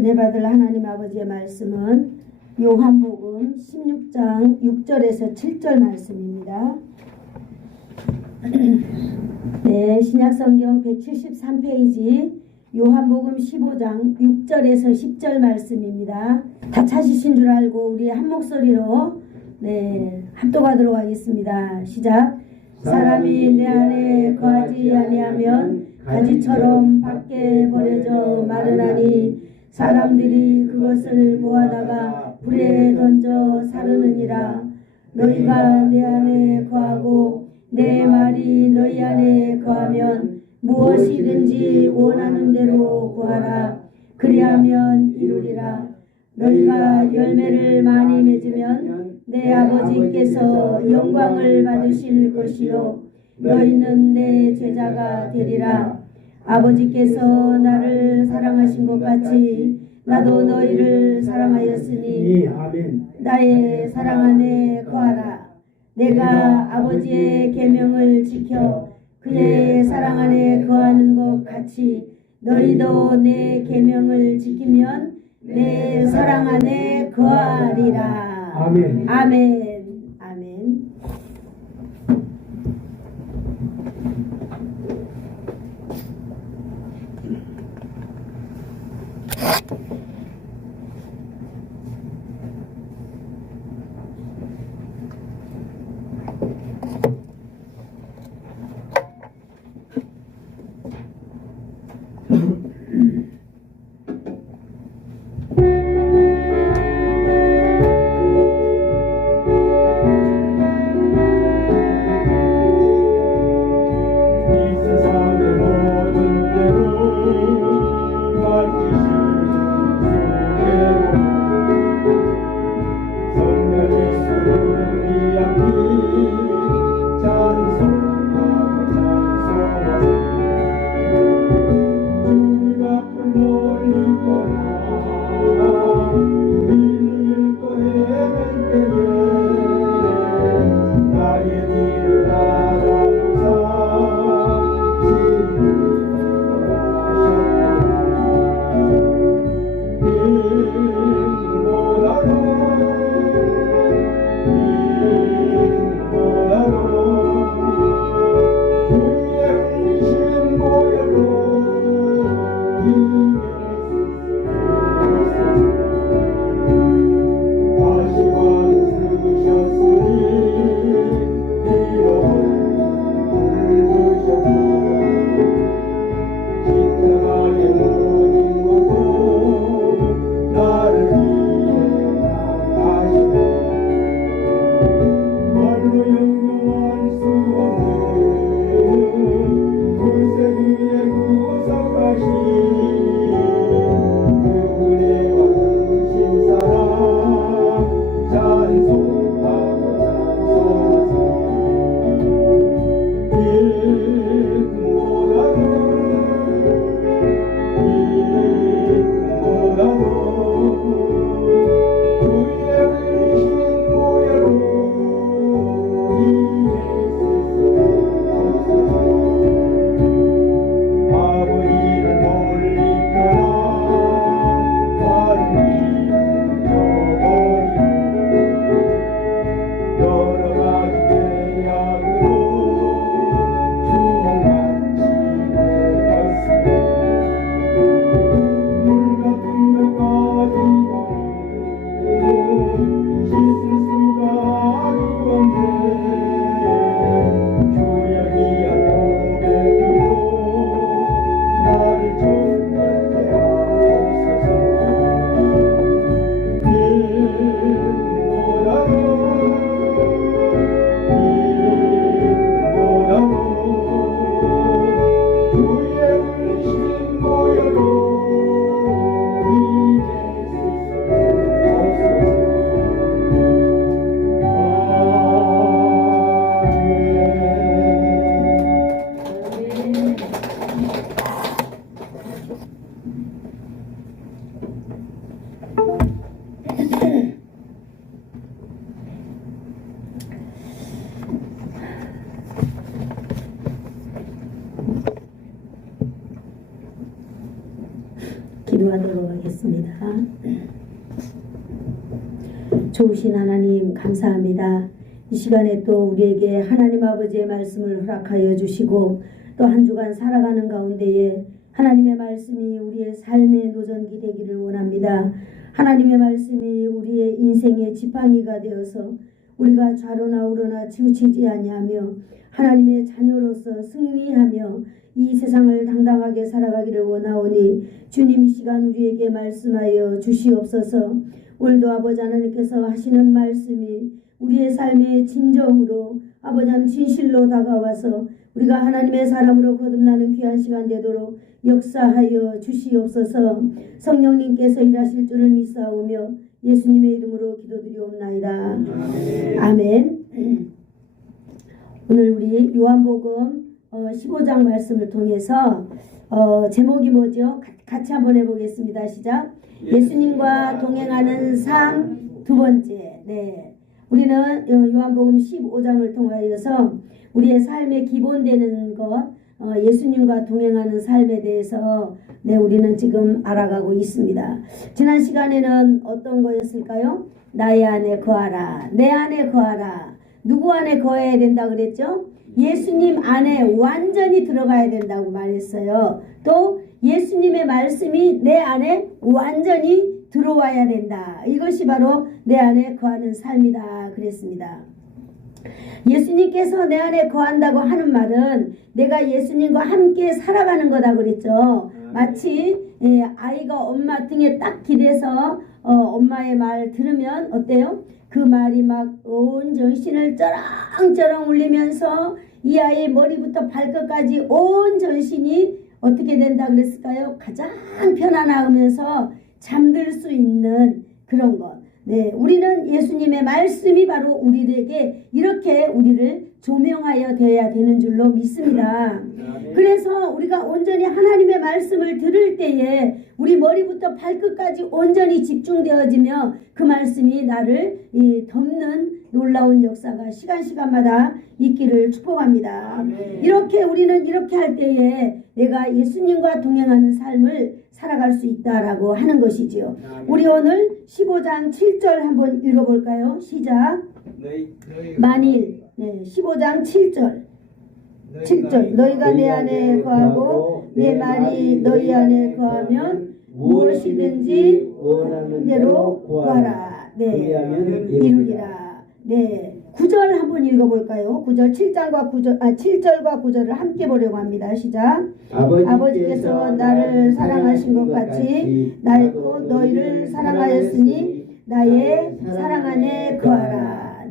은혜 받을 하나님 아버지의 말씀은 요한복음 16장 6절에서 7절 말씀입니다. 네, 신약성경 173페이지 요한복음 15장 6절에서 10절 말씀입니다. 다 찾으신 줄 알고 우리 한 목소리로 합독하도록 하겠습니다. 시작. 사람이 내 안에 거하지 아니하면 가지처럼 밖에 버려져 마르나니 사람들이 그것을 모아다가 불에 던져 사르느니라. 너희가 내 안에 거하고 내 말이 너희 안에 거하면 무엇이든지 원하는 대로 구하라. 그리하면 이루리라. 너희가 열매를 많이 맺으면 내 아버지께서 영광을 받으실 것이요 너희는 내 제자가 되리라. 아버지께서 나를 사랑하신 것 같이 나도 너희를 사랑하였으니 나의 사랑 안에 거하라. 내가 아버지의 계명을 지켜 그의 사랑 안에 거하는 것 같이 너희도 내 계명을 지키면 내 사랑 안에 거하리라. 아멘. 아멘. 아멘. 기도하도록 하겠습니다. 좋으신 하나님 감사합니다. 이 시간에 또 우리에게 하나님 아버지의 말씀을 허락하여 주시고 또 한 주간 살아가는 가운데에 하나님의 말씀이 우리의 삶의 노전기 되기를 원합니다. 하나님의 말씀이 우리의 인생의 지팡이가 되어서 우리가 좌로나 우로나 치우치지 아니하며 하나님의 자녀로서 승리하며 이 세상을 당당하게 살아가기를 원하오니 주님 이 시간 우리에게 말씀하여 주시옵소서. 오늘도 아버지 하나님께서 하시는 말씀이 우리의 삶의 진정으로 아버지 하나님 진실로 다가와서 우리가 하나님의 사람으로 거듭나는 귀한 시간 되도록 역사하여 주시옵소서. 성령님께서 일하실 줄을 믿사오며 예수님의 이름으로 기도드리옵나이다. 아멘. 오늘 우리 요한복음 15장 말씀을 통해서 제목이 뭐죠? 같이 한번 해보겠습니다. 시작. 예수님과 동행하는 삶 두 번째. 네, 우리는 요한복음 15장을 통하여서 우리의 삶의 기본 되는 것, 예수님과 동행하는 삶에 대해서 우리는 지금 알아가고 있습니다. 지난 시간에는 어떤 거였을까요? 나의 안에 거하라. 내 안에 거하라. 누구 안에 거해야 된다 그랬죠? 예수님 안에 완전히 들어가야 된다고 말했어요. 또 예수님의 말씀이 내 안에 완전히 들어와야 된다. 이것이 바로 내 안에 거하는 삶이다 그랬습니다. 예수님께서 내 안에 거한다고 하는 말은 내가 예수님과 함께 살아가는 거다 그랬죠. 마치 아이가 엄마 등에 딱 기대서 엄마의 말 들으면 어때요? 그 말이 막 온 전신을 쩌렁쩌렁 울리면서 이 아이의 머리부터 발끝까지 온 전신이 어떻게 된다 그랬을까요? 가장 편안하면서 잠들 수 있는 그런 것. 네, 우리는 예수님의 말씀이 바로 우리에게 이렇게 우리를 조명하여 되어야 되는 줄로 믿습니다. 그래서 우리가 온전히 하나님의 말씀을 들을 때에 우리 머리부터 발끝까지 온전히 집중되어지며 그 말씀이 나를 덮는 놀라운 역사가 시간마다 있기를 축복합니다. 이렇게 우리는 이렇게 할 때에 내가 예수님과 동행하는 삶을 살아갈 수 있다라고 하는 것이지요. 우리 오늘 15장 7절 한번 읽어볼까요? 시작. 만일 15장 7절 너희가 내 안에 거하고 내 말이 너희 안에 거하면 무엇이든지 원하는 대로 구하라. 이루리라. 9절 한번 읽어볼까요? 9절 7절과 9절을 함께 보려고 합니다. 시작. 아버지께서 나를 사랑하신 것 같이 나도 너희를 사랑하였으니 나의 사랑 안에 거하라.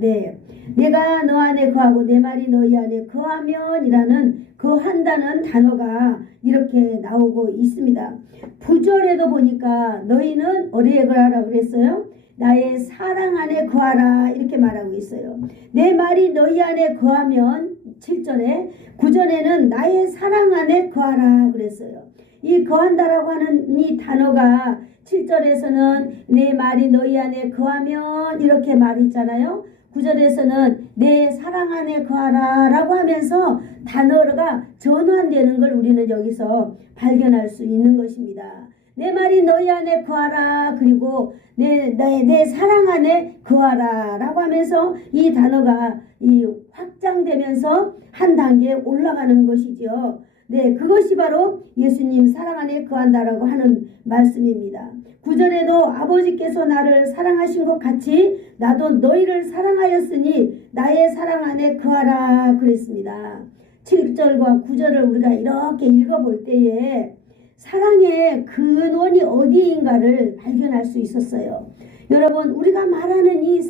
내가 너 안에 거하고 내 말이 너희 안에 거하면 이라는 거한다는 단어가 이렇게 나오고 있습니다. 9절에도 보니까 너희는 어디에 거하라 그랬어요? 나의 사랑 안에 거하라 이렇게 말하고 있어요. 내 말이 너희 안에 거하면 7절에 9절에는 나의 사랑 안에 거하라 그랬어요. 이 거한다라고 하는 이 단어가 7절에서는 내 말이 너희 안에 거하면 이렇게 말했잖아요. 9절에서는 내 사랑 안에 거하라 라고 하면서 단어가 전환되는 걸 우리는 여기서 발견할 수 있는 것입니다. 내 말이 너희 안에 거하라 그리고 내 사랑 안에 거하라 라고 하면서 이 단어가 확장되면서 한 단계 올라가는 것이죠. 그것이 바로 예수님 사랑 안에 거한다라고 하는 말씀입니다. 9절에도 아버지께서 나를 사랑하신 것 같이 나도 너희를 사랑하였으니 나의 사랑 안에 거하라 그랬습니다. 7절과 9절을 우리가 이렇게 읽어볼 때에 사랑의 근원이 어디인가를 발견할 수 있었어요. 여러분, 우리가 말하는 이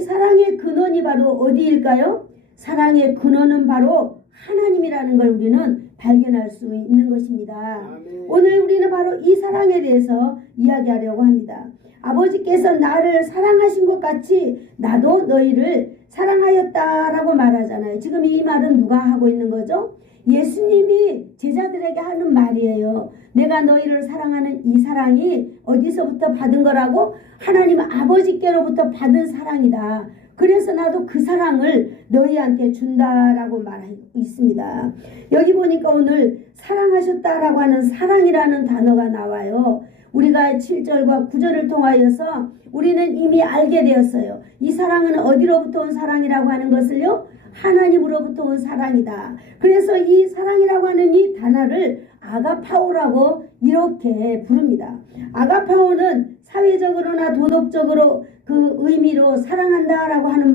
사랑의 근원이 바로 어디일까요? 사랑의 근원은 바로 하나님이라는 걸 우리는 발견할 수 있는 것입니다. 아멘. 오늘 우리는 바로 이 사랑에 대해서 이야기하려고 합니다. 아버지께서 나를 사랑하신 것 같이 나도 너희를 사랑하였다라고 말하잖아요. 지금 이 말은 누가 하고 있는 거죠? 예수님이 제자들에게 하는 말이에요. 내가 너희를 사랑하는 이 사랑이 어디서부터 받은 거라고? 하나님 아버지께로부터 받은 사랑이다. 그래서 나도 그 사랑을 너희한테 준다라고 말하고 있습니다. 여기 보니까 오늘 사랑하셨다라고 하는 사랑이라는 단어가 나와요. 우리가 7절과 9절을 통하여서 우리는 이미 알게 되었어요. 이 사랑은 어디로부터 온 사랑이라고 하는 것을요? 하나님으로부터 온 사랑이다. 그래서 이 사랑이라고 하는 이 단어를 아가파오라고 이렇게 부릅니다. 아가파오는 사회적으로나 도덕적으로 그 의미로 사랑한다라고 하는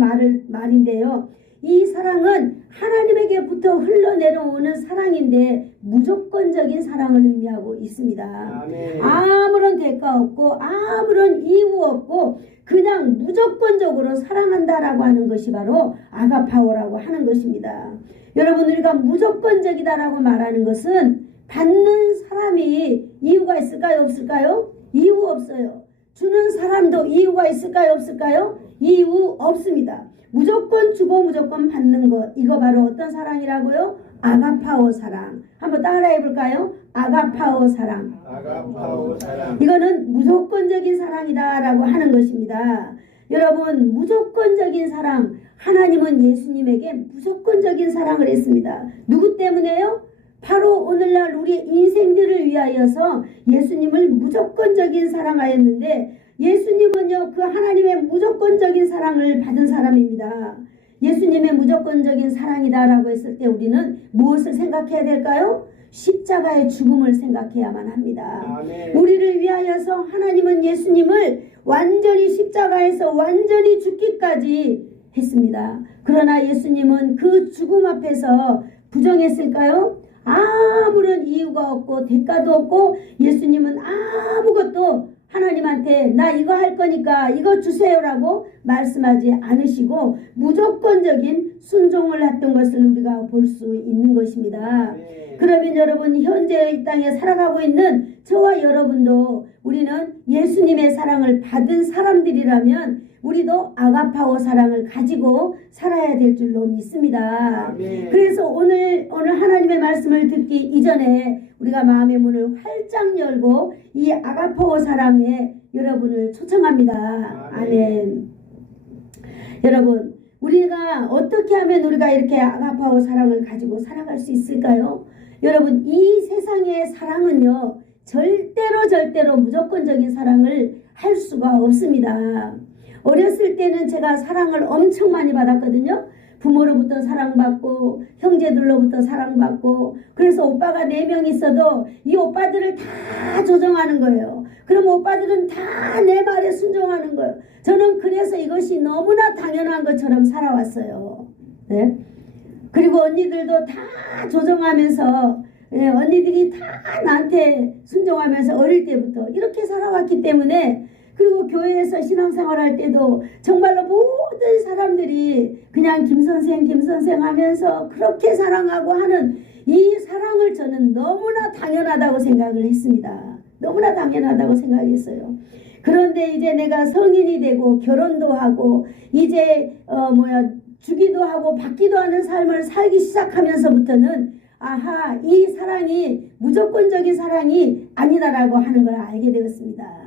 말인데요. 이 사랑은 하나님에게부터 흘러내려오는 사랑인데 무조건적인 사랑을 의미하고 있습니다. 아멘. 아무런 대가 없고 아무런 이유 없고 그냥 무조건적으로 사랑한다라고 하는 것이 바로 아가파오라고 하는 것입니다. 여러분, 우리가 무조건적이다라고 말하는 것은 받는 사람이 이유가 있을까요? 없을까요? 이유 없어요. 주는 사람도 이유가 있을까요? 없을까요? 이유 없습니다. 무조건 주고 무조건 받는 것, 이거 바로 어떤 사랑이라고요? 아가파오 사랑. 한번 따라해 볼까요? 아가파오 사랑. 아가파오 사랑. 이거는 무조건적인 사랑이다라고 하는 것입니다. 여러분, 무조건적인 사랑, 하나님은 예수님에게 무조건적인 사랑을 했습니다. 누구 때문에요? 바로 오늘날 우리 인생들을 위하여서 예수님을 무조건적인 사랑하였는데, 예수님은요 그 하나님의 무조건적인 사랑을 받은 사람입니다. 예수님의 무조건적인 사랑이다라고 했을 때 우리는 무엇을 생각해야 될까요? 십자가의 죽음을 생각해야만 합니다. 아멘. 우리를 위하여서 하나님은 예수님을 완전히 십자가에서 완전히 죽기까지 했습니다. 그러나 예수님은 그 죽음 앞에서 부정했을까요? 아무런 이유가 없고 대가도 없고 예수님은 아무것도 하나님한테 나 이거 할 거니까 이거 주세요라고 말씀하지 않으시고 무조건적인 순종을 했던 것을 우리가 볼 수 있는 것입니다. 그러면 여러분, 현재 이 땅에 살아가고 있는 저와 여러분도 우리는 예수님의 사랑을 받은 사람들이라면 우리도 아가파오 사랑을 가지고 살아야 될 줄로 믿습니다. 아멘. 그래서 오늘 하나님의 말씀을 듣기 이전에 우리가 마음의 문을 활짝 열고 이 아가파오 사랑에 여러분을 초청합니다. 아멘. 여러분, 우리가 어떻게 하면 우리가 이렇게 아가파오 사랑을 가지고 살아갈 수 있을까요? 여러분, 이 세상의 사랑은요 절대로 무조건적인 사랑을 할 수가 없습니다. 어렸을 때는 제가 사랑을 엄청 많이 받았거든요. 부모로부터 사랑받고 형제들로부터 사랑받고, 그래서 오빠가 4명 있어도 이 오빠들을 다 조정하는 거예요. 그럼 오빠들은 다 내 말에 순종하는 거예요. 저는 그래서 이것이 너무나 당연한 것처럼 살아왔어요. 네? 그리고 언니들도 다 조정하면서 언니들이 다 나한테 순종하면서 어릴 때부터 이렇게 살아왔기 때문에, 그리고 교회에서 신앙생활 할 때도 정말로 모든 사람들이 그냥 김선생 하면서 그렇게 사랑하고 하는 이 사랑을 저는 너무나 당연하다고 생각을 했습니다. 너무나 당연하다고 생각했어요. 그런데 이제 내가 성인이 되고 결혼도 하고 이제 주기도 하고 받기도 하는 삶을 살기 시작하면서부터는 아하, 이 사랑이 무조건적인 사랑이 아니다라고 하는 걸 알게 되었습니다.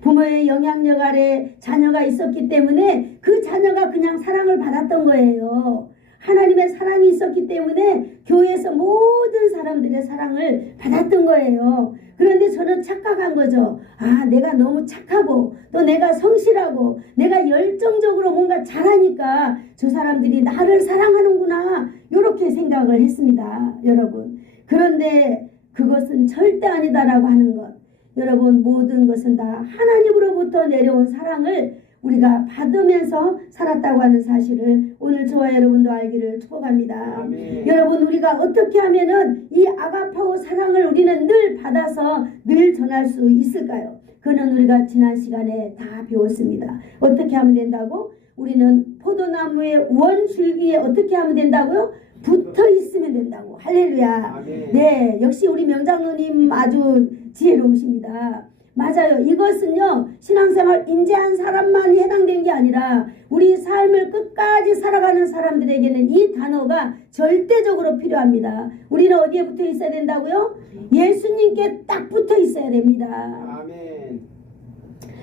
부모의 영향력 아래 자녀가 있었기 때문에 그 자녀가 그냥 사랑을 받았던 거예요. 하나님의 사랑이 있었기 때문에 교회에서 모든 사람들의 사랑을 받았던 거예요. 그런데 저는 착각한 거죠. 아, 내가 너무 착하고 또 내가 성실하고 내가 열정적으로 뭔가 잘하니까 저 사람들이 나를 사랑하는구나, 이렇게 생각을 했습니다, 여러분. 그런데 그것은 절대 아니다라고 하는 것. 여러분, 모든 것은 다 하나님으로부터 내려온 사랑을 우리가 받으면서 살았다고 하는 사실을 오늘 저와 여러분도 알기를 축복합니다. 아멘. 여러분, 우리가 어떻게 하면은 이 아가파오 사랑을 우리는 늘 받아서 늘 전할 수 있을까요? 그는 우리가 지난 시간에 다 배웠습니다. 어떻게 하면 된다고? 우리는 포도나무의 원줄기에 어떻게 하면 된다고요? 붙어 있으면 된다고. 할렐루야. 아멘. 네, 역시 우리 명장로님 아주 지혜로우십니다. 맞아요. 이것은요, 신앙생활 인지한 사람만이 해당되는 게 아니라 우리 삶을 끝까지 살아가는 사람들에게는 이 단어가 절대적으로 필요합니다. 우리는 어디에 붙어 있어야 된다고요? 예수님께 딱 붙어 있어야 됩니다. 아멘.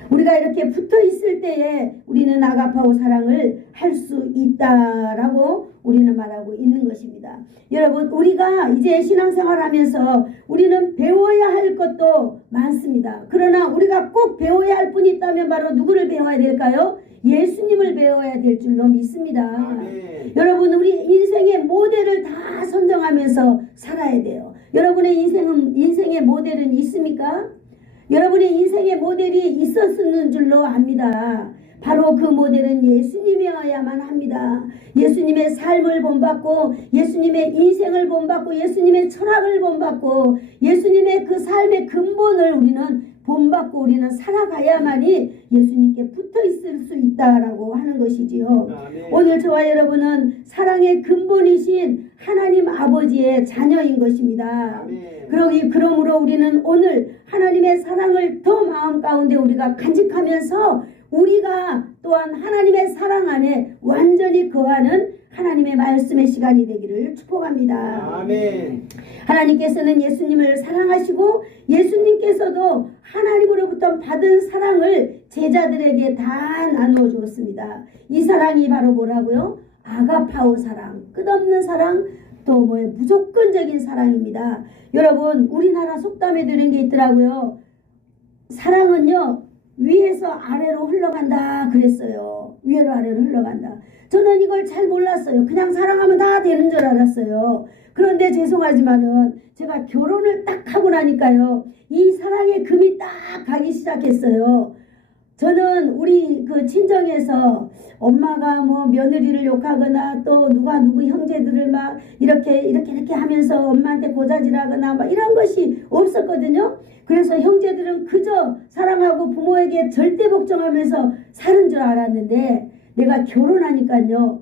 우리가 이렇게 붙어 있을 때에 우리는 아가파오 사랑을 할 수 있다라고 우리는 말하고 있는 것입니다. 여러분, 우리가 이제 신앙생활 하면서 우리는 배워야 할 것도 많습니다. 그러나 우리가 꼭 배워야 할 분이 있다면 바로 누구를 배워야 될까요? 예수님을 배워야 될 줄로 믿습니다. 아멘. 여러분, 우리 인생의 모델을 다 선정하면서 살아야 돼요. 여러분의 인생의 모델은 있습니까? 여러분의 인생의 모델이 있었는 줄로 압니다. 바로 그 모델은 예수님이어야만 합니다. 예수님의 삶을 본받고 예수님의 인생을 본받고 예수님의 철학을 본받고 예수님의 그 삶의 근본을 우리는 본받고 우리는 살아가야만이 예수님께 붙어 있을 수 있다라고 하는 것이지요. 아멘. 오늘 저와 여러분은 사랑의 근본이신 하나님 아버지의 자녀인 것입니다. 아멘. 그러므로 우리는 오늘 하나님의 사랑을 더 마음 가운데 우리가 간직하면서 우리가 또한 하나님의 사랑 안에 완전히 거하는 하나님의 말씀의 시간이 되기를 축복합니다. 아멘. 하나님께서는 예수님을 사랑하시고 예수님께서도 하나님으로부터 받은 사랑을 제자들에게 다 나누어 주었습니다. 이 사랑이 바로 뭐라고요? 아가파오 사랑, 끝없는 사랑, 또 뭐예요? 무조건적인 사랑입니다. 여러분, 우리나라 속담에 들은 게 있더라고요. 사랑은요, 위에서 아래로 흘러간다 그랬어요. 위로 아래로 흘러간다. 저는 이걸 잘 몰랐어요. 그냥 사랑하면 다 되는 줄 알았어요. 그런데 죄송하지만은 제가 결혼을 딱 하고 나니까요, 이 사랑의 금이 딱 가기 시작했어요. 저는 우리 그 친정에서 엄마가 뭐 며느리를 욕하거나 또 누구 형제들을 막 이렇게 하면서 엄마한테 고자질하거나 막 이런 것이 없었거든요. 그래서 형제들은 그저 사랑하고 부모에게 절대 복종하면서 사는 줄 알았는데, 내가 결혼하니까요,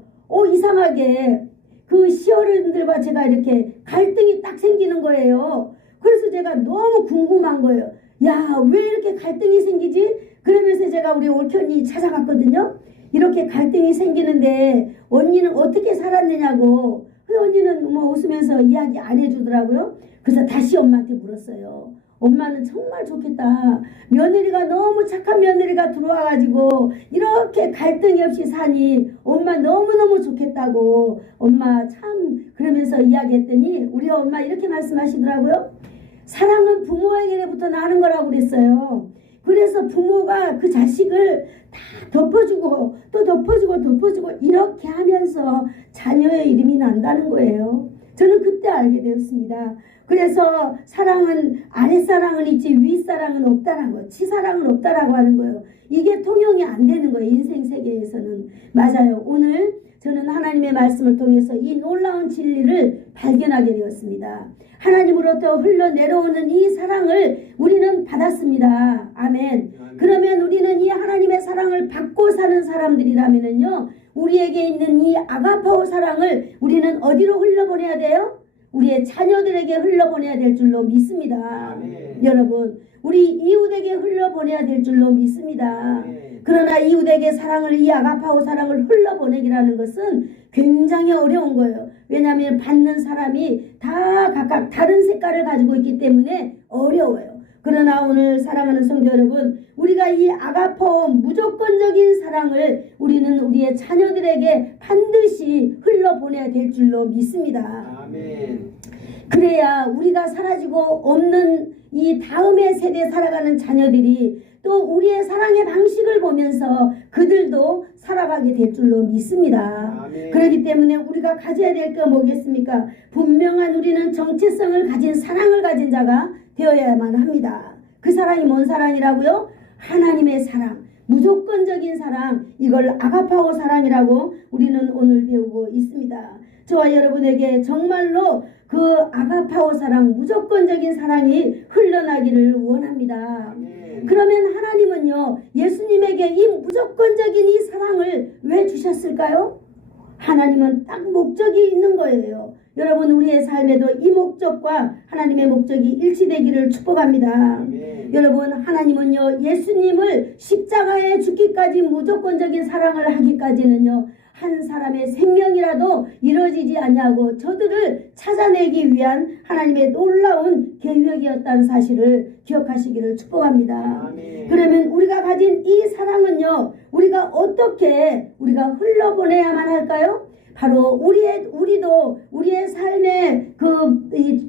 이상하게 그 시어른들과 제가 이렇게 갈등이 딱 생기는 거예요. 그래서 제가 너무 궁금한 거예요. 야, 왜 이렇게 갈등이 생기지? 그러면서 제가 우리 올케언니 찾아갔거든요. 이렇게 갈등이 생기는데 언니는 어떻게 살았느냐고. 그래서 언니는 뭐 웃으면서 이야기 안 해주더라고요. 그래서 다시 엄마한테 물었어요. 엄마는 정말 좋겠다. 며느리가 너무 착한 며느리가 들어와가지고 이렇게 갈등이 없이 사니 엄마 너무너무 좋겠다고. 엄마 참, 그러면서 이야기했더니 우리 엄마 이렇게 말씀하시더라고요. 사랑은 부모에게부터 나는 거라고 그랬어요. 그래서 부모가 그 자식을 다 덮어주고 또 덮어주고 이렇게 하면서 자녀의 이름이 난다는 거예요. 저는 그때 알게 되었습니다. 그래서 사랑은 아랫사랑은 있지 윗사랑은 없다라는 거예요. 치사랑은 없다라고 하는 거예요. 이게 통용이 안 되는 거예요. 인생 세계에서는. 맞아요. 오늘 저는 하나님의 말씀을 통해서 이 놀라운 진리를 발견하게 되었습니다. 하나님으로부터 흘러내려오는 이 사랑을 우리는 받았습니다. 아멘. 그러면 우리는 이 하나님의 사랑을 받고 사는 사람들이라면요, 우리에게 있는 이 아가파오 사랑을 우리는 어디로 흘려보내야 돼요? 우리의 자녀들에게 흘려보내야 될 줄로 믿습니다. 아멘. 여러분, 우리 이웃에게 흘려보내야 될 줄로 믿습니다. 아멘. 그러나 이웃에게 사랑을, 이 아가파오 사랑을 흘려보내기라는 것은 굉장히 어려운 거예요. 왜냐하면 받는 사람이 다 각각 다른 색깔을 가지고 있기 때문에 어려워요. 그러나 오늘 사랑하는 성도 여러분, 우리가 이 아가파오 무조건적인 사랑을 우리는 우리의 자녀들에게 반드시 흘려보내야 될 줄로 믿습니다. 아멘. 그래야 우리가 사라지고 없는 이 다음의 세대 살아가는 자녀들이 또 우리의 사랑의 방식을 보면서 그들도 살아가게 될 줄로 믿습니다. 아멘. 그렇기 때문에 우리가 가져야 될 게 뭐겠습니까? 분명한 우리는 정체성을 가진 사랑을 가진 자가 되어야만 합니다. 그 사랑이 뭔 사랑이라고요? 하나님의 사랑, 무조건적인 사랑, 이걸 아가파오 사랑이라고 우리는 오늘 배우고 있습니다. 저와 여러분에게 정말로 그 아가파오 사랑, 무조건적인 사랑이 흘러나기를 원합니다. 아멘. 그러면 하나님은요, 예수님에게 이 무조건적인 이 사랑을 왜 주셨을까요? 하나님은 딱 목적이 있는 거예요. 여러분, 우리의 삶에도 이 목적과 하나님의 목적이 일치되기를 축복합니다. 아멘. 여러분, 하나님은요, 예수님을 십자가에 죽기까지 무조건적인 사랑을 하기까지는요, 한 사람의 생명이라도 이루어지지 않냐고 저들을 찾아내기 위한 하나님의 놀라운 계획이었다는 사실을 기억하시기를 축복합니다. 아멘. 그러면 우리가 가진 이 사랑은요, 우리가 어떻게 우리가 흘러보내야만 할까요? 바로 우리도 우리의 삶의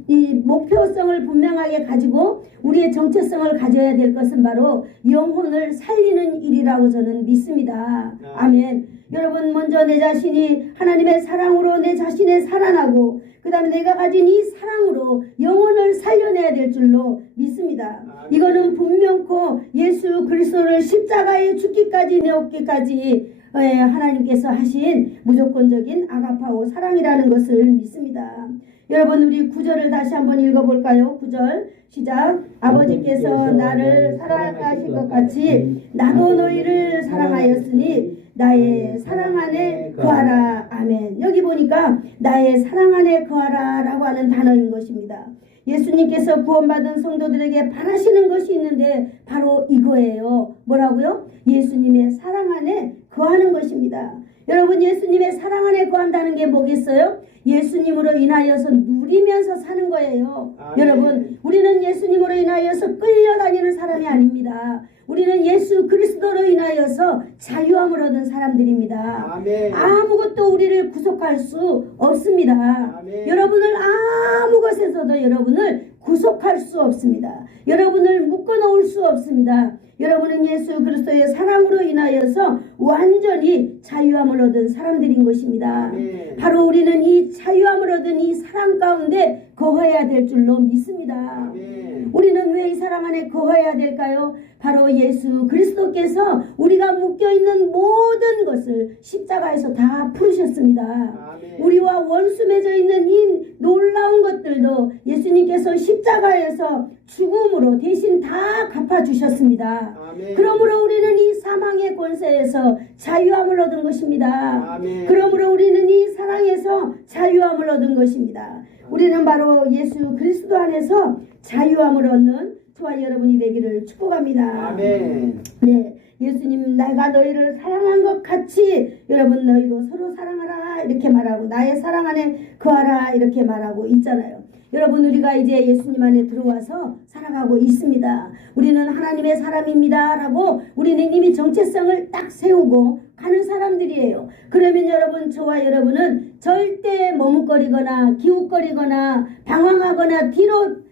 이 목표성을 분명하게 가지고 우리의 정체성을 가져야 될 것은 바로 영혼을 살리는 일이라고 저는 믿습니다. 아멘. 여러분, 먼저 내 자신이 하나님의 사랑으로 내 자신을 살아나고 그 다음에 내가 가진 이 사랑으로 영혼을 살려내야 될 줄로 믿습니다. 이거는 분명코 예수 그리스도를 십자가에 죽기까지 내었기까지 하나님께서 하신 무조건적인 아가파오 사랑이라는 것을 믿습니다. 여러분, 우리 9절을 다시 한번 읽어볼까요? 9절 시작. 아버지께서 나를 사랑하신 것 같이 나도 너희를 사랑하였으니 나의 사랑 안에 거하라. 아멘. 여기 보니까 나의 사랑 안에 거하라 라고 하는 단어인 것입니다. 예수님께서 구원받은 성도들에게 바라시는 것이 있는데 바로 이거예요. 뭐라고요? 예수님의 사랑 안에 거하는 것입니다. 여러분, 예수님의 사랑 안에 거한다는 게 뭐겠어요? 예수님으로 인하여서 누리면서 사는 거예요. 여러분, 우리는 예수님으로 인하여서 끌려다니는 사람이 아닙니다. 우리는 예수 그리스도로 인하여서 자유함을 얻은 사람들입니다. 아멘. 아무것도 우리를 구속할 수 없습니다. 아멘. 여러분을 아무 것에서도 여러분을 구속할 수 없습니다. 여러분을 묶어놓을 수 없습니다. 여러분은 예수 그리스도의 사랑으로 인하여서 완전히 자유함을 얻은 사람들인 것입니다. 아멘. 바로 우리는 이 자유함을 얻은 이 사랑 가운데 거해야 될 줄로 믿습니다. 아멘. 우리는 왜 이 사랑 안에 거해야 될까요? 바로 예수 그리스도께서 우리가 묶여있는 모든 것을 십자가에서 다 풀으셨습니다. 아멘. 우리와 원수 맺어 있는 이 놀라운 것들도 예수님께서 십자가에서 죽음으로 대신 다 갚아주셨습니다. 아멘. 그러므로 우리는 이 사망의 권세에서 자유함을 얻은 것입니다. 아멘. 그러므로 우리는 이 사랑에서 자유함을 얻은 것입니다. 우리는 바로 예수 그리스도 안에서 자유함을 얻는 저와 여러분이 되기를 축복합니다. 아멘. 네, 예수님 내가 너희를 사랑한 것 같이 여러분 너희도 서로 사랑하라 이렇게 말하고 나의 사랑 안에 거하라 이렇게 말하고 있잖아요. 여러분, 우리가 이제 예수님 안에 들어와서 살아가고 있습니다. 우리는 하나님의 사람입니다 라고 우리는 이미 정체성을 딱 세우고 가는 사람들이에요. 그러면 여러분, 저와 여러분은 절대 머뭇거리거나 기웃거리거나 방황하거나 뒤로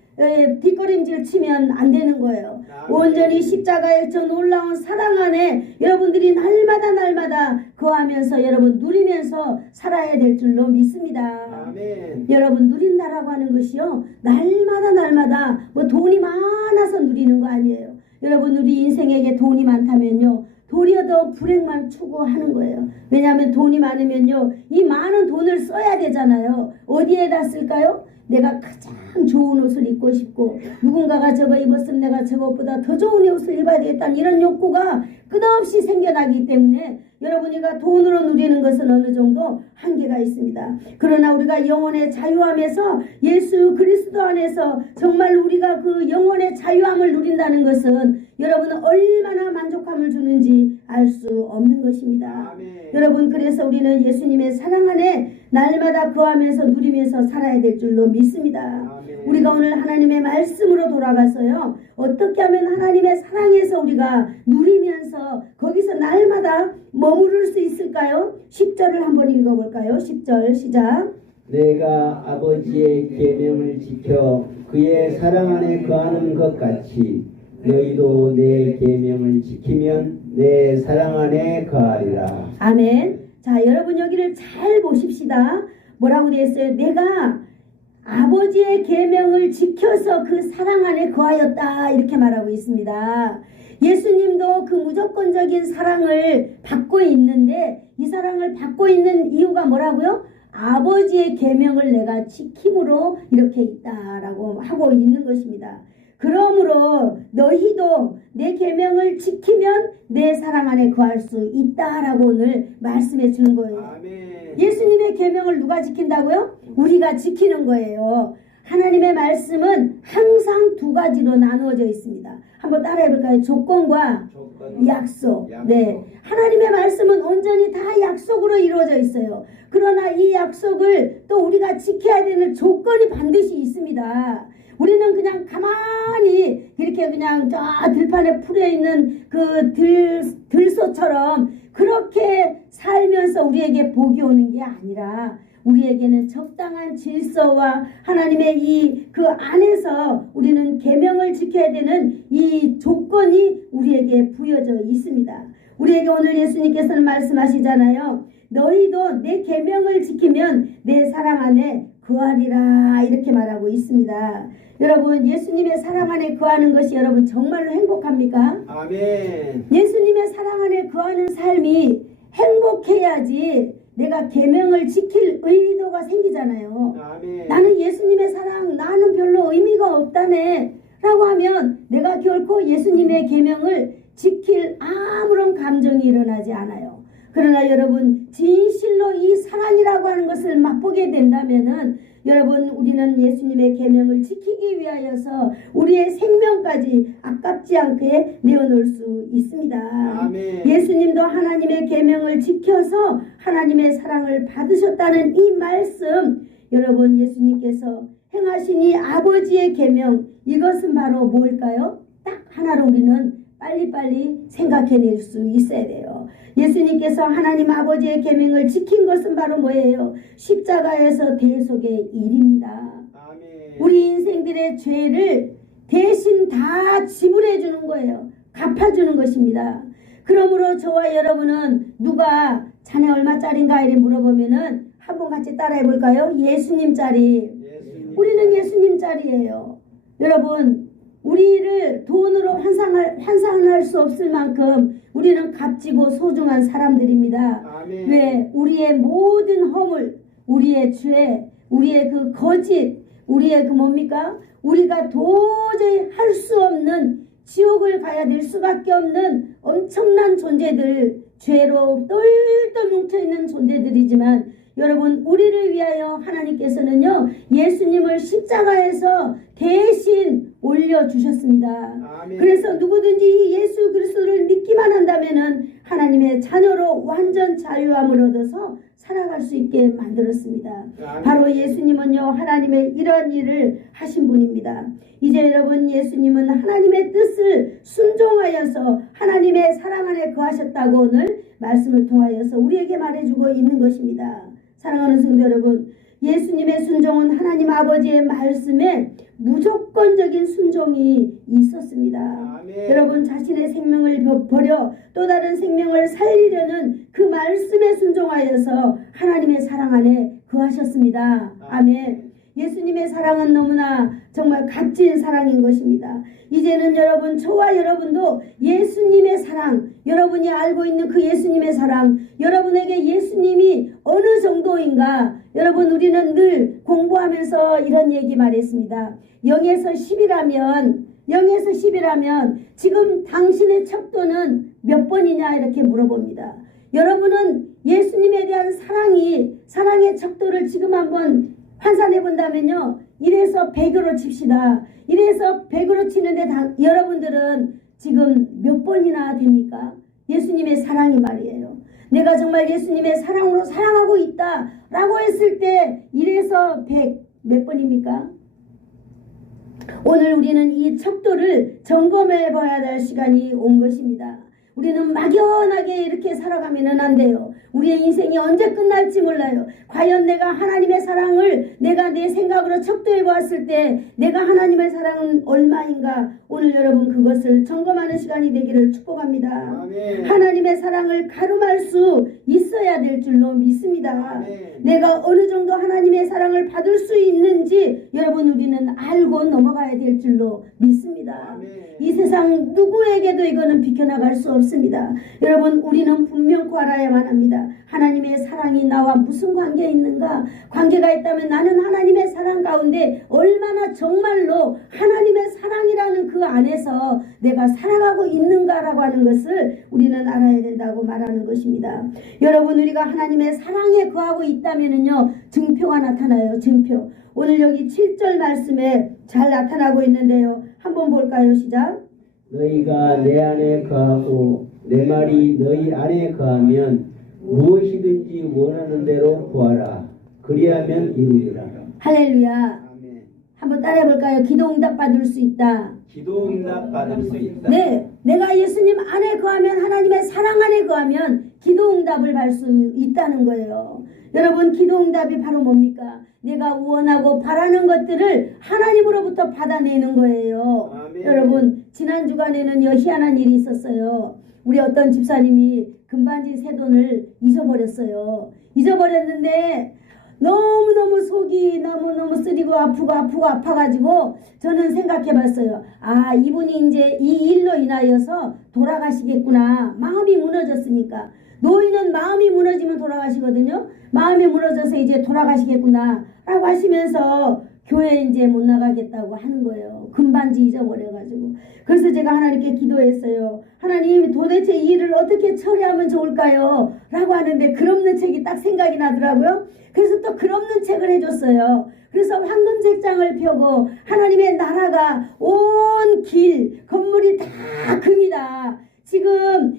뒷걸음질 치면 안 되는 거예요. 온전히 십자가의 저 놀라운 사랑 안에 여러분들이 날마다 거하면서 여러분 누리면서 살아야 될 줄로 믿습니다. 아멘. 여러분, 누린다라고 하는 것이요, 날마다 뭐 돈이 많아서 누리는 거 아니에요. 여러분, 우리 인생에게 돈이 많다면요 도리어 더 불행만 추구하는 거예요. 왜냐하면 돈이 많으면요 이 많은 돈을 써야 되잖아요. 어디에다 쓸까요? 내가 가장 좋은 옷을 입고 싶고 누군가가 저거 입었으면 내가 저것보다 더 좋은 옷을 입어야 되겠다는 이런 욕구가 끝없이 생겨나기 때문에 여러분이가 돈으로 누리는 것은 어느 정도 한계가 있습니다. 그러나 우리가 영혼의 자유함에서 예수 그리스도 안에서 정말 우리가 그 영혼의 자유함을 누린다는 것은 여러분은 얼마나 만족함을 주는지 알 수 없는 것입니다. 아멘. 여러분, 그래서 우리는 예수님의 사랑 안에 날마다 거하면서 누리면서 살아야 될 줄로 믿습니다. 아멘. 우리가 오늘 하나님의 말씀으로 돌아가서요 어떻게 하면 하나님의 사랑에서 우리가 누리면서 거기서 날마다 머무를 수 있을까요? 10절을 한번 읽어볼까요? 10절 시작. 내가 아버지의 계명을 지켜 그의 사랑 안에 거하는 것 같이 너희도 내 계명을 지키면 내 사랑 안에 거하리라. 아멘. 자, 여러분 여기를 잘 보십시다. 뭐라고 되어 있어요? 내가 아버지의 계명을 지켜서 그 사랑 안에 거하였다 이렇게 말하고 있습니다. 예수님도 그 무조건적인 사랑을 받고 있는데 이 사랑을 받고 있는 이유가 뭐라고요? 아버지의 계명을 내가 지킴으로 이렇게 있다라고 하고 있는 것입니다. 그러므로 너희도 내 계명을 지키면 내 사랑 안에 거할 수 있다라고 오늘 말씀해 주는 거예요. 아멘. 예수님의 계명을 누가 지킨다고요? 우리가 지키는 거예요. 하나님의 말씀은 항상 두 가지로 나누어져 있습니다. 한번 따라해 볼까요? 조건과 약속. 네. 하나님의 말씀은 온전히 다 약속으로 이루어져 있어요. 그러나 이 약속을 또 우리가 지켜야 되는 조건이 반드시 있습니다. 우리는 그냥 가만히 이렇게 그냥 저 들판에 풀려 있는 그 들소처럼 그렇게 살면서 우리에게 복이 오는 게 아니라 우리에게는 적당한 질서와 하나님의 이 그 안에서 우리는 계명을 지켜야 되는 이 조건이 우리에게 부여져 있습니다. 우리에게 오늘 예수님께서는 말씀하시잖아요. 너희도 내 계명을 지키면 내 사랑 안에 거하리라 이렇게 말하고 있습니다. 여러분 예수님의 사랑 안에 거하는 것이 여러분 정말로 행복합니까? 아멘. 예수님의 사랑 안에 거하는 삶이 행복해야지 내가 계명을 지킬 의도가 생기잖아요. 아멘. 나는 예수님의 사랑 나는 별로 의미가 없다네 라고 하면 내가 결코 예수님의 계명을 지킬 아무런 감정이 일어나지 않아요. 그러나 여러분 진실로 이 사랑이라고 하는 것을 맛보게 된다면은 여러분 우리는 예수님의 계명을 지키기 위하여서 우리의 생명까지 아깝지 않게 내어놓을 수 있습니다. 아멘. 예수님도 하나님의 계명을 지켜서 하나님의 사랑을 받으셨다는 이 말씀 여러분 예수님께서 행하신 이 아버지의 계명 이것은 바로 뭘까요? 딱 하나로 우리는 빨리빨리 생각해낼 수 있어야 돼요. 예수님께서 하나님 아버지의 계명을 지킨 것은 바로 뭐예요? 십자가에서 대속의 일입니다. 아멘. 우리 인생들의 죄를 대신 다 지불해 주는 거예요. 갚아주는 것입니다. 그러므로 저와 여러분은 누가 자네 얼마짜린가 이렇게 물어보면은 한번 같이 따라해 볼까요? 예수님짜리. 우리는 예수님짜리예요. 여러분 우리를 돈으로 환산할 수 없을 만큼 우리는 값지고 소중한 사람들입니다. 아멘. 왜? 우리의 모든 허물, 우리의 죄, 우리의 그 거짓, 우리의 그 뭡니까? 우리가 도저히 할 수 없는 지옥을 가야 될 수밖에 없는 엄청난 존재들, 죄로 똘똘 뭉쳐있는 존재들이지만 여러분 우리를 위하여 하나님께서는요 예수님을 십자가에서 대신 올려주셨습니다. 아멘. 그래서 누구든지 예수 그리스도를 믿기만 한다면은 하나님의 자녀로 완전 자유함을 얻어서 살아갈 수 있게 만들었습니다. 아멘. 바로 예수님은요 하나님의 이런 일을 하신 분입니다. 이제 여러분 예수님은 하나님의 뜻을 순종하여서 하나님의 사랑 안에 거하셨다고 오늘 말씀을 통하여서 우리에게 말해주고 있는 것입니다. 사랑하는 성도 여러분, 예수님의 순종은 하나님 아버지의 말씀에 무조건적인 순종이 있었습니다. 아멘. 여러분 자신의 생명을 버려 또 다른 생명을 살리려는 그 말씀에 순종하여서 하나님의 사랑 안에 거하셨습니다. 아멘. 예수님의 사랑은 너무나 정말 값진 사랑인 것입니다. 이제는 여러분 저와 여러분도 예수님의 사랑 여러분이 알고 있는 그 예수님의 사랑 여러분에게 예수님이 어느 정도인가 여러분 우리는 늘 공부하면서 이런 얘기 말했습니다. 0에서 10이라면 지금 당신의 척도는 몇 번이냐 이렇게 물어봅니다. 여러분은 예수님에 대한 사랑의 척도를 지금 한번 환산해 본다면요. 1에서 100으로 칩시다. 1에서 100으로 치는데 여러분들은 지금 몇 번이나 됩니까? 예수님의 사랑이 말이에요. 내가 정말 예수님의 사랑으로 사랑하고 있다 라고 했을 때 1에서 100 몇 번입니까? 오늘 우리는 이 척도를 점검해 봐야 할 시간이 온 것입니다. 우리는 막연하게 이렇게 살아가면 안 돼요. 우리의 인생이 언제 끝날지 몰라요. 과연 내가 하나님의 사랑을 내가 내 생각으로 척도해 보았을 때 내가 하나님의 사랑은 얼마인가 오늘 여러분 그것을 점검하는 시간이 되기를 축복합니다. 아멘. 하나님의 사랑을 가늠할 수 있어야 될 줄로 믿습니다. 아멘. 내가 어느 정도 하나님의 사랑을 받을 수 있는지 여러분 우리는 알고 넘어가야 될 줄로 믿습니다. 아멘. 이 세상 누구에게도 이거는 비켜나갈 수 없습니다. 여러분, 우리는 분명 구하라야만 합니다. 하나님의 사랑이 나와 무슨 관계 있는가? 관계가 있다면 나는 하나님의 사랑 가운데 얼마나 정말로 하나님의 사랑이라는 그 안에서 내가 살아가고 있는가라고 하는 것을 우리는 알아야 된다고 말하는 것입니다. 여러분, 우리가 하나님의 사랑에 거하고 있다면은요, 증표가 나타나요. 증표. 오늘 여기 7절 말씀에 잘 나타나고 있는데요. 한번 볼까요? 시작. 너희가 내 안에 거하고 내 말이 너희 안에 거하면 무엇이든지 원하는 대로 구하라. 그리하면 이루리라. 할렐루야. 아멘. 한번 따라해 볼까요? 기도 응답 받을 수 있다. 기도 응답 받을 수 있다. 네, 내가 예수님 안에 거하면, 하나님의 사랑 안에 거하면 기도 응답을 받을 수 있다는 거예요. 여러분, 기도 응답이 바로 뭡니까? 내가 원하고 바라는 것들을 하나님으로부터 받아내는 거예요. 아멘. 여러분, 지난 주간에는요, 희한한 일이 있었어요. 우리 어떤 집사님이 금반지 새 돈을 잊어버렸어요. 잊어버렸는데 너무너무 속이 너무너무 쓰리고 아프고 아파가지고 저는 생각해봤어요. 아, 이분이 이제 이 일로 인하여서 돌아가시겠구나. 마음이 무너졌으니까. 노인은 마음이 무너지면 돌아가시거든요. 마음이 무너져서 이제 돌아가시겠구나 라고 하시면서 교회 이제 못 나가겠다고 하는 거예요. 금반지 잊어버려가지고. 그래서 제가 하나님께 기도했어요. 하나님, 도대체 이 일을 어떻게 처리하면 좋을까요? 라고 하는데 글없는 책이 딱 생각이 나더라고요. 그래서 또 글없는 책을 해줬어요. 그래서 황금 책장을 펴고 하나님의 나라가 온 길, 건물이 다 금이다. 지금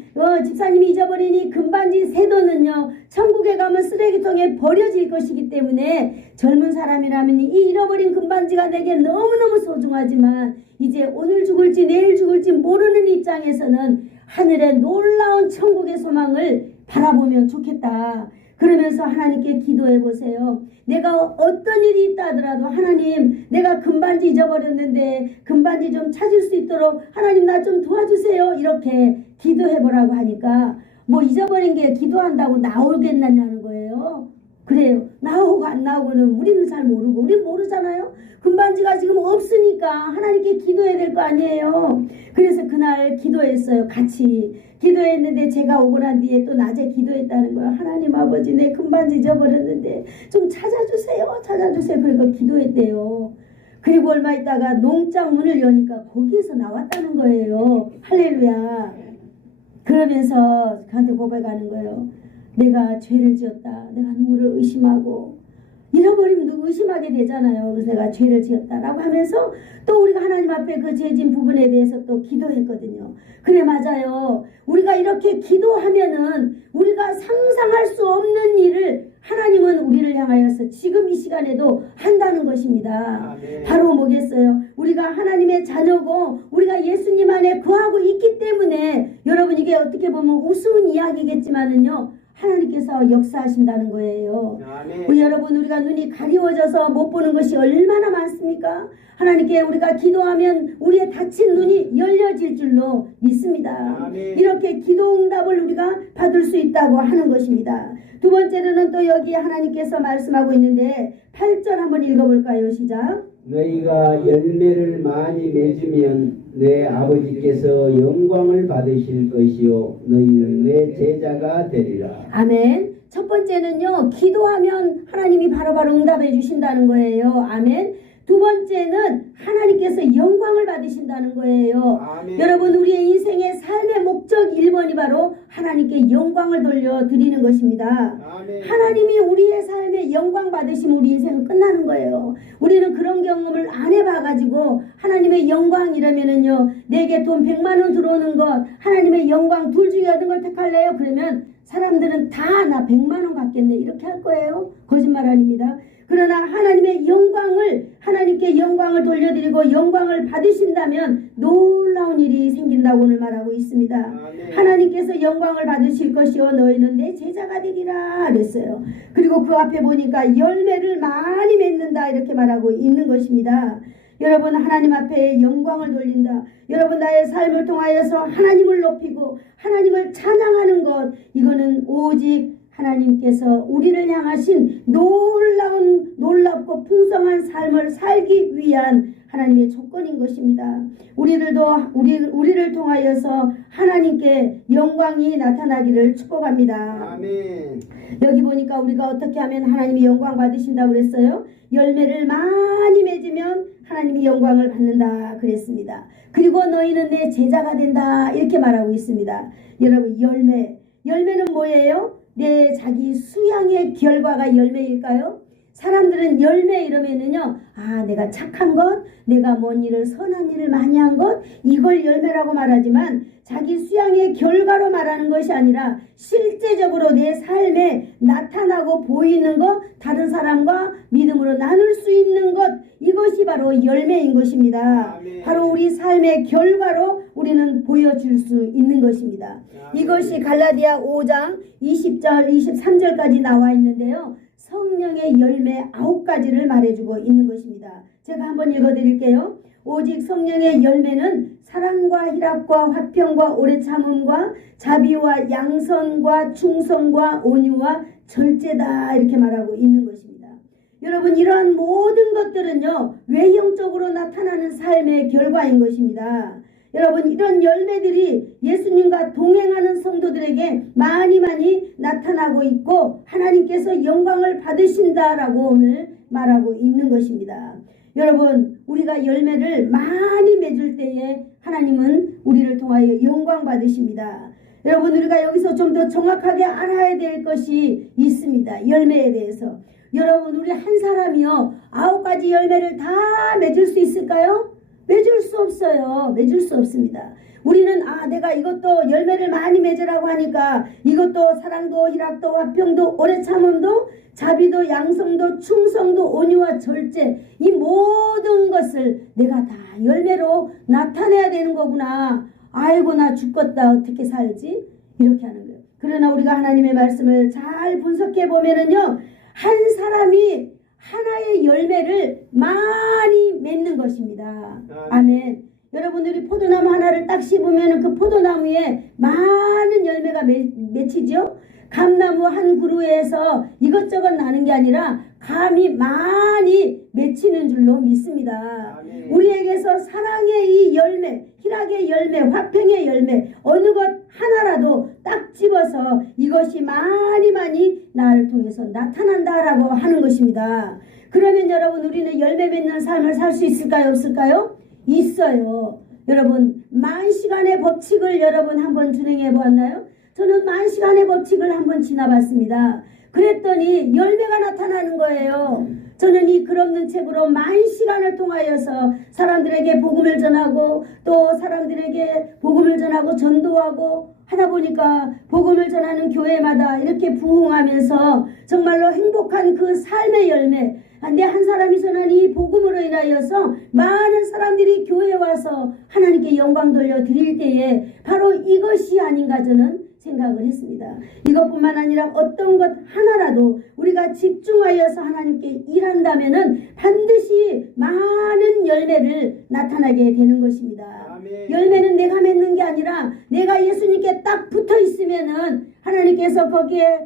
집사님이 잊어버린 이 금반지 새 돈은요, 천국에 가면 쓰레기통에 버려질 것이기 때문에 젊은 사람이라면 이 잃어버린 금반지가 내게 너무너무 소중하지만 이제 오늘 죽을지 내일 죽을지 모르는 입장에서는 하늘의 놀라운 천국의 소망을 바라보면 좋겠다. 그러면서 하나님께 기도해 보세요. 내가 어떤 일이 있다 하더라도 하나님, 내가 금반지 잊어버렸는데 금반지 좀 찾을 수 있도록 하나님 나 좀 도와주세요. 이렇게 기도해 보라고 하니까 뭐 잊어버린 게 기도한다고 나오겠느냐는 거예요. 그래요. 나오고 안 나오고는 우리는 잘 모르고, 우리는 모르잖아요. 금반지가 지금 없으니까 하나님께 기도해야 될 거 아니에요. 그래서 그날 기도했어요. 같이 기도했는데 제가 오고 난 뒤에 또 낮에 기도했다는 거예요. 하나님 아버지, 내 금반지 잊어버렸는데 좀 찾아주세요. 찾아주세요. 그러니까 기도했대요. 그리고 얼마 있다가 농장 문을 여니까 거기에서 나왔다는 거예요. 할렐루야. 그러면서 저한테 고백하는 거예요. 내가 죄를 지었다. 내가 누구를 의심하고, 잃어버리면 누구 의심하게 되잖아요. 그래서 내가 죄를 지었다라고 하면서 또 우리가 하나님 앞에 그 죄진 부분에 대해서 또 기도했거든요. 그래, 맞아요. 우리가 이렇게 기도하면은 우리가 상상할 수 없는 일을 하나님은 우리를 향하여서 지금 이 시간에도 한다는 것입니다. 아멘. 바로 뭐겠어요? 우리가 하나님의 자녀고 우리가 예수님 안에 거하고 있기 때문에, 여러분, 이게 어떻게 보면 우스운 이야기겠지만은요, 하나님께서 역사하신다는 거예요. 아멘. 우리 여러분, 우리가 눈이 가리워져서 못 보는 것이 얼마나 많습니까? 하나님께 우리가 기도하면 우리의 닫힌 눈이 열려질 줄로 믿습니다. 아멘. 이렇게 기도 응답을 우리가 받을 수 있다고 하는 것입니다. 두 번째로는 또 여기 하나님께서 말씀하고 있는데 8절 한번 읽어볼까요? 시작. 너희가 열매를 많이 맺으면 내 아버지께서 영광을 받으실 것이요 너희는 내 제자가 되리라. 아멘. 첫 번째는요, 기도하면 하나님이 바로바로 응답해 주신다는 거예요. 아멘. 두 번째는 하나님께서 영광을 받으신다는 거예요. 아멘. 여러분, 우리의 인생의 삶의 목적 1번이 바로 하나님께 영광을 돌려드리는 것입니다. 아멘. 하나님이 우리의 삶에 영광 받으시면 우리 인생은 끝나는 거예요. 우리는 그런 경험을 안 해봐가지고 하나님의 영광 이러면은요, 내게 돈 100만 원 들어오는 것, 하나님의 영광 둘 중에 어떤 걸 택할래요? 그러면 사람들은 다 나 100만 원 갖겠네 이렇게 할 거예요. 거짓말 아닙니다. 그러나 하나님의 영광을, 하나님께 영광을 돌려드리고 영광을 받으신다면 놀라운 일이 생긴다고 오늘 말하고 있습니다. 아멘. 하나님께서 영광을 받으실 것이요 너희는 내 제자가 되리라 그랬어요. 그리고 그 앞에 보니까 열매를 많이 맺는다 이렇게 말하고 있는 것입니다. 여러분, 하나님 앞에 영광을 돌린다. 여러분, 나의 삶을 통하여서 하나님을 높이고 하나님을 찬양하는 것, 이거는 오직 하나님께서 우리를 향하신 놀랍고 풍성한 삶을 살기 위한 하나님의 조건인 것입니다. 우리를 통하여서 하나님께 영광이 나타나기를 축복합니다. 아멘. 여기 보니까 우리가 어떻게 하면 하나님이 영광 받으신다고 그랬어요? 열매를 많이 맺으면 하나님이 영광을 받는다 그랬습니다. 그리고 너희는 내 제자가 된다 이렇게 말하고 있습니다. 여러분, 열매는 뭐예요? 내 자기 수양의 결과가 열매일까요? 사람들은 열매 이러면은요, 내가 착한 것, 내가 뭔 일을, 선한 일을 많이 한 것, 이걸 열매라고 말하지만 자기 수양의 결과로 말하는 것이 아니라 실제적으로 내 삶에 나타나고 보이는 것, 다른 사람과 믿음으로 나눌 수 있는 것, 이것이 바로 열매인 것입니다. 아멘. 바로 우리 삶의 결과로 우리는 보여줄 수 있는 것입니다. 이것이 갈라디아 5장 20절, 23절까지 나와 있는데요. 성령의 열매 9가지를 말해주고 있는 것입니다. 제가 한번 읽어드릴게요. 오직 성령의 열매는 사랑과 희락과 화평과 오래 참음과 자비와 양선과 충성과 온유와 절제다 이렇게 말하고 있는 것입니다. 여러분, 이러한 모든 것들은요, 외형적으로 나타나는 삶의 결과인 것입니다. 여러분, 이런 열매들이 예수님과 동행하는 성도들에게 많이 나타나고 있고 하나님께서 영광을 받으신다라고 오늘 말하고 있는 것입니다. 여러분, 우리가 열매를 많이 맺을 때에 하나님은 우리를 통하여 영광 받으십니다. 여러분, 우리가 여기서 좀 더 정확하게 알아야 될 것이 있습니다. 열매에 대해서. 여러분, 우리 한 사람이요 9가지 열매를 다 맺을 수 있을까요? 맺을 수 없어요. 맺을 수 없습니다. 우리는 내가 이것도 열매를 많이 맺으라고 하니까 이것도 사랑도 희락도 화평도 오래 참음도 자비도 양성도 충성도 온유와 절제, 이 모든 것을 내가 다 열매로 나타내야 되는 거구나. 아이고, 나 죽겠다. 어떻게 살지? 이렇게 하는 거예요. 그러나 우리가 하나님의 말씀을 잘 분석해 보면은요, 한 사람이 하나의 열매를 많이 맺는 것입니다. 아멘. 여러분들이 포도나무 하나를 딱 씹으면 그 포도나무에 많은 열매가 맺히죠. 감나무 한 그루에서 이것저것 나는 게 아니라 감이 많이 맺히는 줄로 믿습니다. 아멘. 우리에게서 사랑의 이 열매, 희락의 열매, 화평의 열매, 어느 것 하나라도 딱 집어서 이것이 많이 나를 통해서 나타난다라고 하는 것입니다. 그러면 여러분, 우리는 열매 맺는 삶을 살 수 있을까요? 없을까요? 있어요. 여러분, 만시간의 법칙을 여러분 한번 준행해 보았나요? 저는 만시간의 법칙을 한번 지나봤습니다. 그랬더니 열매가 나타나는 거예요. 저는 이 글 없는 책으로 만시간을 통하여서 사람들에게 복음을 전하고 또 사람들에게 복음을 전하고 전도하고 하다 보니까 복음을 전하는 교회마다 이렇게 부흥하면서 정말로 행복한 그 삶의 열매, 내 한 사람이 전한 이 복음으로 인하여서 많은 사람들이 교회에 와서 하나님께 영광 돌려 드릴 때에 바로 이것이 아닌가 저는 생각을 했습니다. 이것뿐만 아니라 어떤 것 하나라도 우리가 집중하여서 하나님께 일한다면은 반드시 많은 열매를 나타나게 되는 것입니다. 아멘. 열매는 내가 맺는 게 아니라 내가 예수님께 딱 붙어 있으면은 하나님께서 거기에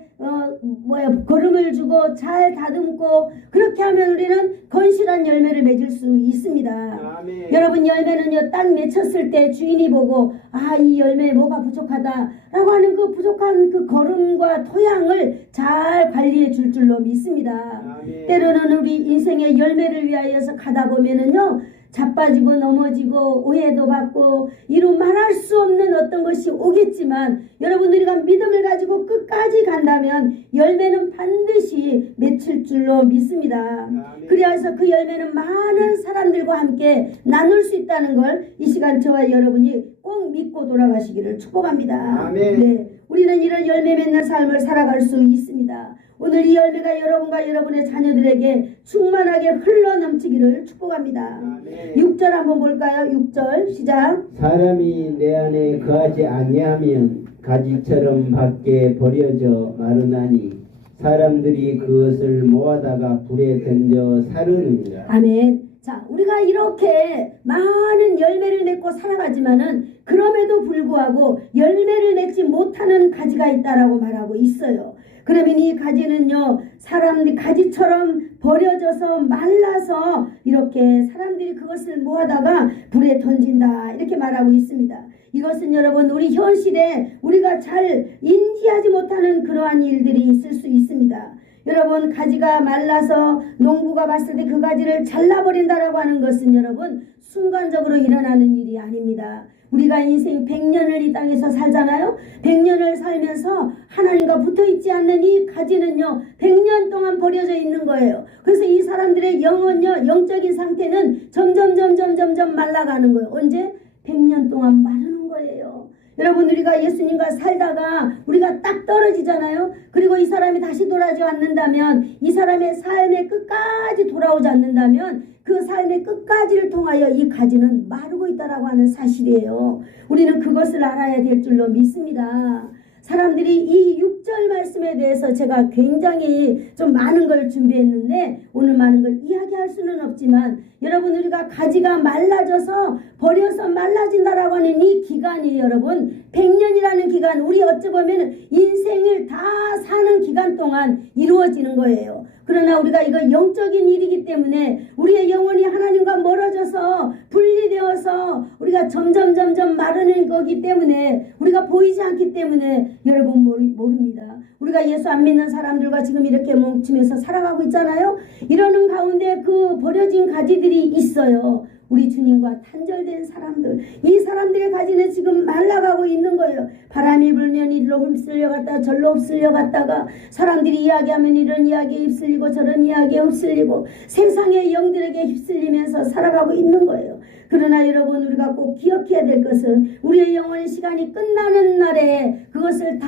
걸음을 주고 잘 다듬고 그렇게 하면 우리는 건실한 열매를 맺을 수 있습니다. 아멘. 여러분, 열매는요 딱 맺혔을 때 주인이 보고 이 열매에 뭐가 부족하다라고 하는 그 부족한 그 걸음과 토양을 잘 관리해 줄 줄로 믿습니다. 아멘. 때로는 우리 인생의 열매를 위하여서 가다 보면은요 자빠지고 넘어지고 오해도 받고 이루 말할 수 없는 어떤 것이 오겠지만 여러분들이가 믿음을 가지고 끝까지 간다면 열매는 반드시 맺힐 줄로 믿습니다. 아멘. 그래서 그 열매는 많은 사람들과 함께 나눌 수 있다는 걸 이 시간 저와 여러분이 꼭 믿고 돌아가시기를 축복합니다. 아멘. 네, 우리는 이런 열매 맺는 삶을 살아갈 수 있습니다. 오늘 이 열매가 여러분과 여러분의 자녀들에게 충만하게 흘러넘치기를 축복합니다. 아멘. 6절 한번 볼까요? 6절 시작. 사람이 내 안에 거하지 아니하면 가지처럼 밖에 버려져 마르나니 사람들이 그것을 모아다가 불에 던져 사르느니라. 아멘. 자, 우리가 이렇게 많은 열매를 맺고 살아가지만은 그럼에도 불구하고 열매를 맺지 못하는 가지가 있다라고 말하고 있어요. 그러면 이 가지는요, 사람들이 가지처럼 버려져서 말라서 이렇게 사람들이 그것을 모아다가 불에 던진다, 이렇게 말하고 있습니다. 이것은 여러분 우리 현실에 우리가 잘 인지하지 못하는 그러한 일들이 있을 수 있습니다. 여러분, 가지가 말라서 농부가 봤을 때 그 가지를 잘라버린다라고 하는 것은 여러분 순간적으로 일어나는 일이 아닙니다. 우리가 인생 100년을 이 땅에서 살잖아요. 100년을 살면서 하나님과 붙어있지 않는 이 가지는요, 100년 동안 버려져 있는 거예요. 그래서 이 사람들의 영적인 상태는 점점 말라가는 거예요. 언제? 100년 동안 마르는 거예요. 여러분, 우리가 예수님과 살다가 우리가 딱 떨어지잖아요. 그리고 이 사람이 다시 돌아오지 않는다면, 이 사람의 삶의 끝까지 돌아오지 않는다면 그 삶의 끝까지를 통하여 이 가지는 마르고 있다라고 하는 사실이에요. 우리는 그것을 알아야 될 줄로 믿습니다. 사람들이 이 6절 말씀에 대해서 제가 굉장히 좀 많은 걸 준비했는데 오늘 많은 걸 이야기할 수는 없지만, 여러분, 우리가 가지가 말라져서 버려서 말라진다라고 하는 이 기간이 여러분 100년이라는 기간, 우리 어찌 보면 인생을 다 사는 기간 동안 이루어지는 거예요. 그러나 우리가 이거 영적인 일이기 때문에 우리의 영혼이 하나님과 멀어져서 분리되어서 우리가 점점 마르는 거기 때문에 우리가 보이지 않기 때문에 여러분 모릅니다. 우리가 예수 안 믿는 사람들과 지금 이렇게 뭉치면서 살아가고 있잖아요. 이러는 가운데 그 버려진 가지들이 있어요. 우리 주님과 단절된 사람들, 이 사람들의 가지는 지금 말라가고 있는 거예요. 바람이 불면 이리로 휩쓸려 갔다가 절로 휩쓸려 갔다가, 사람들이 이야기하면 이런 이야기에 휩쓸리고 저런 이야기에 휩쓸리고 세상의 영들에게 휩쓸리면서 살아가고 있는 거예요. 그러나 여러분, 우리가 꼭 기억해야 될 것은 우리의 영혼의 시간이 끝나는 날에 그것을 다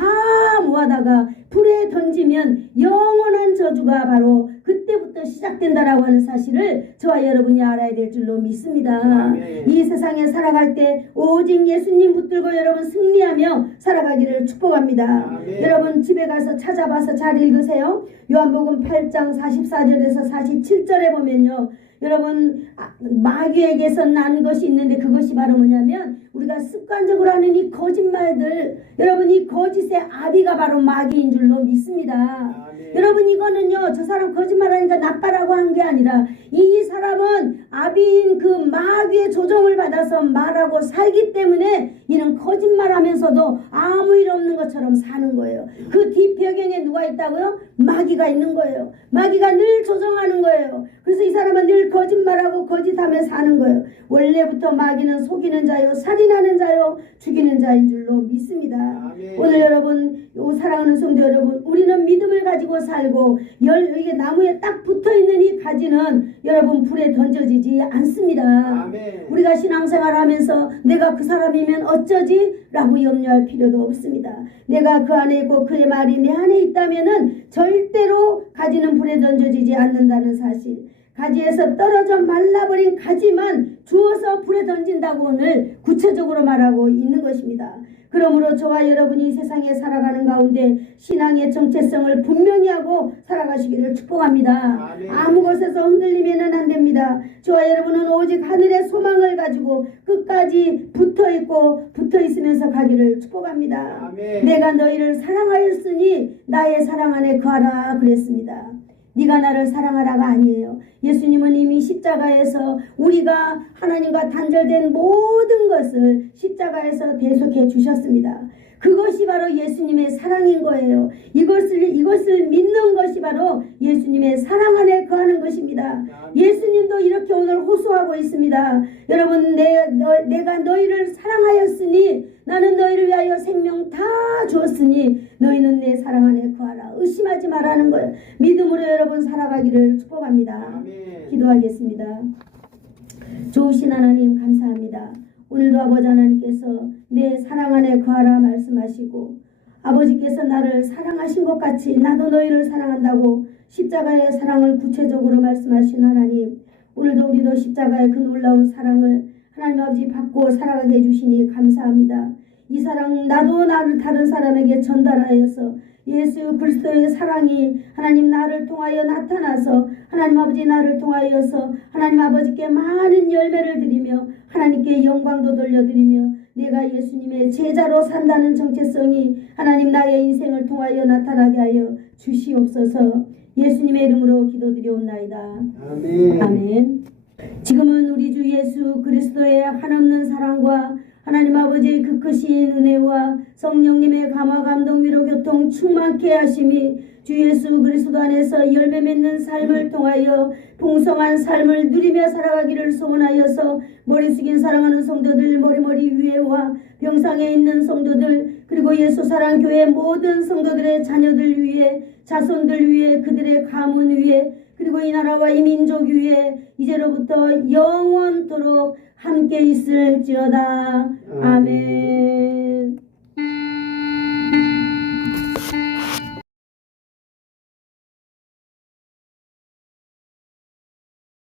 모아다가 불에 던지면 영원한 저주가 바로 그때부터 시작된다라고 하는 사실을 저와 여러분이 알아야 될 줄로 믿습니다. 이 세상에 살아갈 때 오직 예수님 붙들고 여러분 승리하며 살아가기를 축복합니다. 여러분, 집에 가서 찾아봐서 잘 읽으세요. 요한복음 8장 44절에서 47절에 보면요, 여러분, 마귀에게서 난 것이 있는데 그것이 바로 뭐냐면 우리가 습관적으로 하는 이 거짓말들, 여러분, 이 거짓의 아비가 바로 마귀인 줄로 믿습니다. 여러분, 이거는요, 저 사람 거짓말하니까 나빠라고 한 게 아니라 이 사람은 아비인 그 마귀의 조종을 받아서 말하고 살기 때문에 이는 거짓말하면서도 아무 일 없는 것처럼 사는 거예요. 그 뒷배경에 누가 있다고요? 마귀가 있는 거예요. 마귀가 늘 조종하는 거예요. 그래서 이 사람은 늘 거짓말하고 거짓하며 사는 거예요. 원래부터 마귀는 속이는 자요, 살인하는 자요, 죽이는 자인 줄로 믿습니다. 아멘. 오늘 여러분, 사랑하는 성도 여러분, 우리는 믿음을 가지고 살고 이게 나무에 딱 붙어있는 이 가지는 여러분 불에 던져지지 않습니다. 아멘. 우리가 신앙생활 하면서 내가 그 사람이면 어쩌지? 라고 염려할 필요도 없습니다. 내가 그 안에 있고 그의 말이 내 안에 있다면은 절대로 가지는 불에 던져지지 않는다는 사실, 가지에서 떨어져 말라버린 가지만 주워서 불에 던진다고 오늘 구체적으로 말하고 있는 것입니다. 그러므로 저와 여러분이 세상에 살아가는 가운데 신앙의 정체성을 분명히 하고 살아가시기를 축복합니다. 아멘. 아무 것에서 흔들리면 안 됩니다. 저와 여러분은 오직 하늘의 소망을 가지고 끝까지 붙어있으면서 가기를 축복합니다. 아멘. 내가 너희를 사랑하였으니 나의 사랑 안에 거하라 그랬습니다. 네가 나를 사랑하라가 아니에요. 예수님은 이미 십자가에서 우리가 하나님과 단절된 모든 것을 십자가에서 대속해 주셨습니다. 그것이 바로 예수님의 사랑인 거예요. 이것을 믿는 것이 바로 예수님의 사랑 안에 거하는 것입니다. 예수님도 이렇게 오늘 호소하고 있습니다. 여러분, 내가 너희를 사랑하였으니 나는 너희를 위하여 생명 다 주었으니 너희는 내 사랑 안에 거하라. 의심하지 말라는 거예요. 믿음으로 여러분 살아가기를 축복합니다. 아멘. 기도하겠습니다. 좋으신 하나님 감사합니다. 오늘도 아버지 하나님께서 내 사랑 안에 거하라 말씀하시고, 아버지께서 나를 사랑하신 것 같이 나도 너희를 사랑한다고 십자가의 사랑을 구체적으로 말씀하신 하나님, 오늘도 우리도 십자가의 그 놀라운 사랑을 하나님 아버지 받고 살아가게 해주시니 감사합니다. 이 사랑 나도 나를 다른 사람에게 전달하여서 예수 그리스도의 사랑이 하나님 나를 통하여 나타나서 하나님 아버지 나를 통하여서 하나님 아버지께 많은 열매를 드리며 하나님께 영광도 돌려드리며 내가 예수님의 제자로 산다는 정체성이 하나님 나의 인생을 통하여 나타나게 하여 주시옵소서. 예수님의 이름으로 기도드리옵나이다. 아멘. 아멘. 지금은 우리 주 예수 그리스도의 한없는 사랑과 하나님 아버지의 그 크신 은혜와 성령님의 감화 감동 위로 교통 충만케 하심이 주 예수 그리스도 안에서 열매 맺는 삶을 통하여 풍성한 삶을 누리며 살아가기를 소원하여서 머리 숙인 사랑하는 성도들, 머리 위에와 병상에 있는 성도들, 그리고 예수 사랑 교회 모든 성도들의 자녀들 위에, 자손들 위에, 그들의 가문 위에, 그리고 이 나라와 이 민족 위에 이제로부터 영원토록 함께 있을지어다. 아멘.